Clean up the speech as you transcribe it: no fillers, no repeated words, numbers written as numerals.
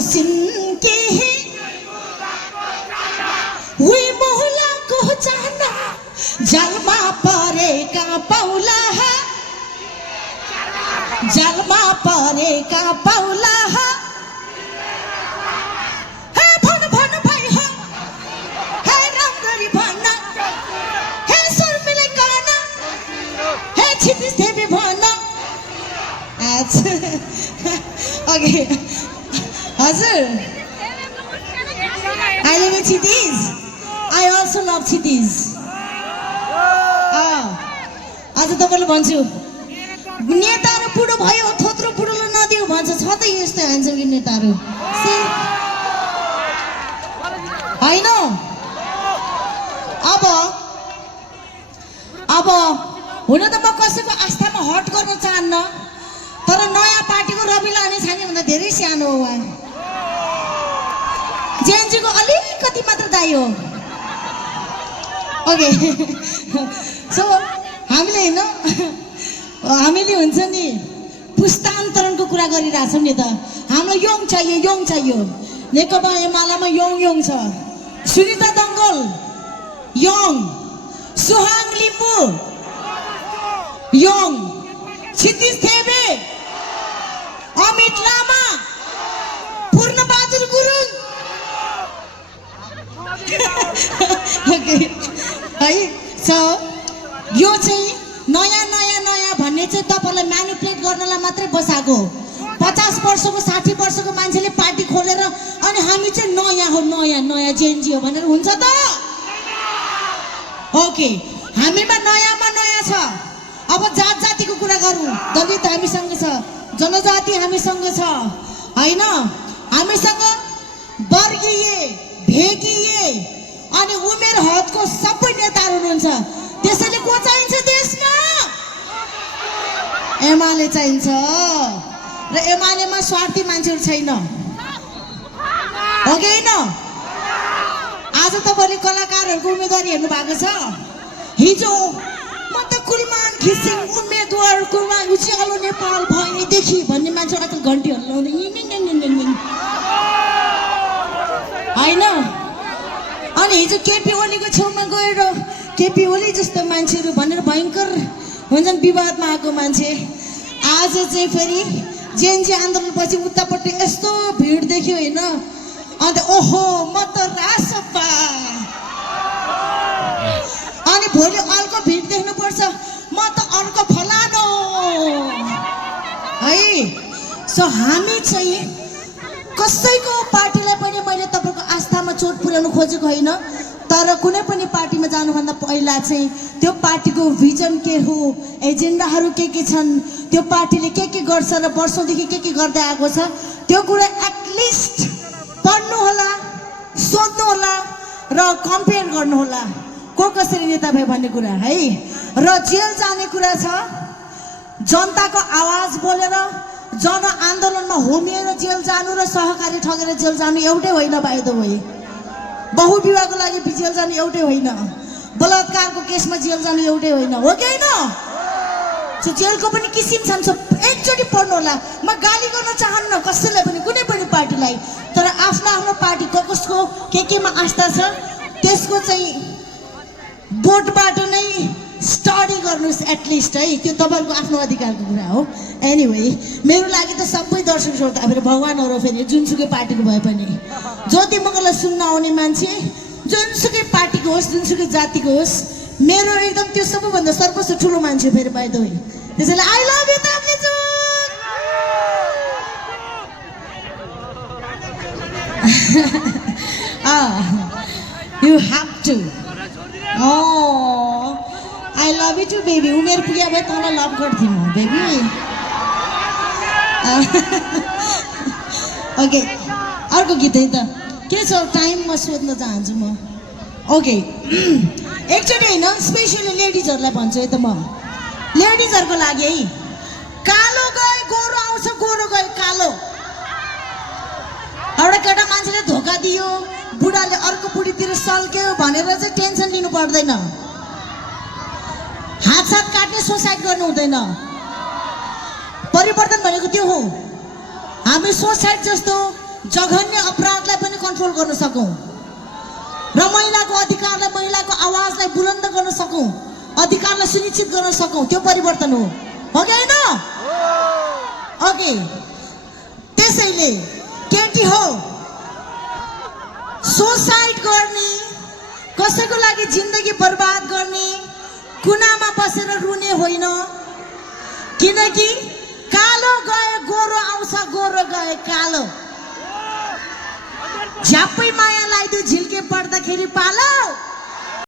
सिन्के उही मुलाको चाना जलमा परेका पौला जलमा परेका पौला हे भन भन भाइ हो हे राम्ररी भन हे शर्मिले कान हे छिटिस देवी भन ओके हजुर I live in Chittis. I also love Chittis. आज तपाईले भन्छु नेताहरु बुढो भयो थोत्रो बुढोले नदियो भन्छ छ त यस्तो ह्यान्डसम कि नेताहरु हैन अब हुन त म कसैको आस्थामा हट गर्न चाहन्न तर नयाँ पार्टीको रवि लाने छाने भन्दा धेरै सानो हो उहाँ जेएनजीको अलिकति मात्र दाइ हो ओके सो हामीले हुन्छ नि पुस्तान्तरणको कुरा गरिरहेछौँ नि त हामीलाई यङ चाहियो नेकपा एमालेमा यङ छ सुनिता दङ्गल यङ सुहाङ लिम्बू यङ क्षितिज थेबे अमित लामा पूर्णबहादुर गुरुङ ओके है सो यो चाहिँ नयाँ भन्ने चाहिँ तपाईलाई म्यानिपुलेट गर्नलाई मात्रै बसाको 50 वर्षको 60 वर्षको मान्छेले पार्टी खोलेर अनि हामी चाहिँ नयाँ जेएनजी हो भनेर हुन्छ त ओके हामीमा नयाँ छ अब जात जातिको कुरा गरौँ दलित हामीसँग छ जनजाति हामीसँग छ हैन हामीसँग वर्गीय भेगीय अनि उमेर हदको सबै नेताहरू हुनुहुन्छ त्यसैले को चाहिन्छ देशमा एमाले चाहिन्छ र एमालेमा स्वार्थी मान्छेहरू छैन हो कि हैन आज तपाईले कलाकारहरूको उम्मेदवारी हेर्नु भएको छ हिजो म त कुलमान घिसिङ उम्मेदवार कुलमान उज्यालो नेपाल भएदेखि भन्ने मान्छे आजकल घन्टी हल्लाउँदै हैन अनि हिजो केपी ओलीको छेउमा गएर केपी ओली जस्तो मान्छेहरू भनेर भयङ्कर हुन्छन् विवादमा आएको मान्छे आज चाहिँ फेरि जेएनजी आन्दोलनपछि उतापट्टि यस्तो भिड देख्यो हैन अन्त ओहो म त रासपा अनि भोलि अर्को भिड देख्नुपर्छ म त अर्को फलानो है सो हामी चाहिँ कसैको पार्टीलाई पनि मैले तपाईको आस्थामा चोट पुर्याउन खोजेको होइन तर कुनै पनि पार्टीमा जानुभन्दा पहिला चाहिँ त्यो पार्टीको भिजन के हो एजेन्डाहरू के छन् त्यो पार्टीले के गर्छ र वर्षौंदेखि के गर्दै आएको छ त्यो कुरा एटलिस्ट पढ्नु होला सोध्नु होला र कम्पेयर गर्नु होला को कसरी नेता भयो भन्ने कुरा है र जेल जाने कुरा छ जनताको आवाज बोलेर जन आन्दोलनमा होमिएर जेल जानु र सहकारी ठगेर जेल जानु एउटै होइन बाइ द वे बहुविवाहको लागि जेल जानु एउटै होइन बलात्कारको केसमा जेल जानु एउटै होइन हो कि हैन सो जेलको पनि किसिम छन् एकचोटि पढ्नु होला म गाली गर्न चाहन्न कसैलाई पनि कुनै पनि पार्टीलाई तर आफ्नो पार्टी कसको केमा आस्था छ त्यसको चाहिँ बोर्डबाट नै स्टडी गर्नुस् एटलिस्ट है त्यो तपाईहरुको आफ्नो अधिकारको कुरा हो एनीवे मेरो लागि त सबै दर्शक श्रोता फेरि भगवान हो र फेरि जुनसुकै पार्टीको भए पनि जति मगलाई सुन्न आउने मान्छे जुनसुकै पार्टीको होस् जुनसुकै जातिको होस् मेरो एकदम त्यो सबैभन्दा सर्वोच्च ठुलो मान्छे फेरि बाइ द वे त्यसैले I love you Taplejung you have to oh I love you too baby उमेर पुग्या भए तँलाई लभ गर्थेँ म बेबी ओके अर्को गीत है त के छ टाइम म सोध्न चाहन्छु म ओके एकचोटि हैन स्पेशली लेडिजहरुलाई भन्छु है त म लेडिजहरुको लागि है कालो गए गोरो आउँछ गोरो गए कालो एउटा केटा मान्छेले धोका दियो बुढाले अर्को बुढीतिर सल्क्यो भनेर चाहिँ टेन्सन लिनु पर्दैन हातसात काट्ने सुसाइड गर्नु हुँदैन परिवर्तन भनेको त्यो हो हामी सुसाइड जस्तो जघन्य अपराधलाई पनि कन्ट्रोल गर्न सकौं र महिलाको अधिकारलाई महिलाको आवाजलाई बुलन्द गर्न सकौं अधिकारलाई सुनिश्चित गर्न सकौं त्यो परिवर्तन हो कि हैन ओके त्यसैले केटी हो सुसाइड गर्ने कसैको लागि जिन्दगी बर्बाद गर्ने कुनामा बसेर रुने होइन किनकि कालो गए गोरो आउँछ गोरो गए कालो झ्याप्पै माया लाइदियो झिल्के पर्दाखेरि पालो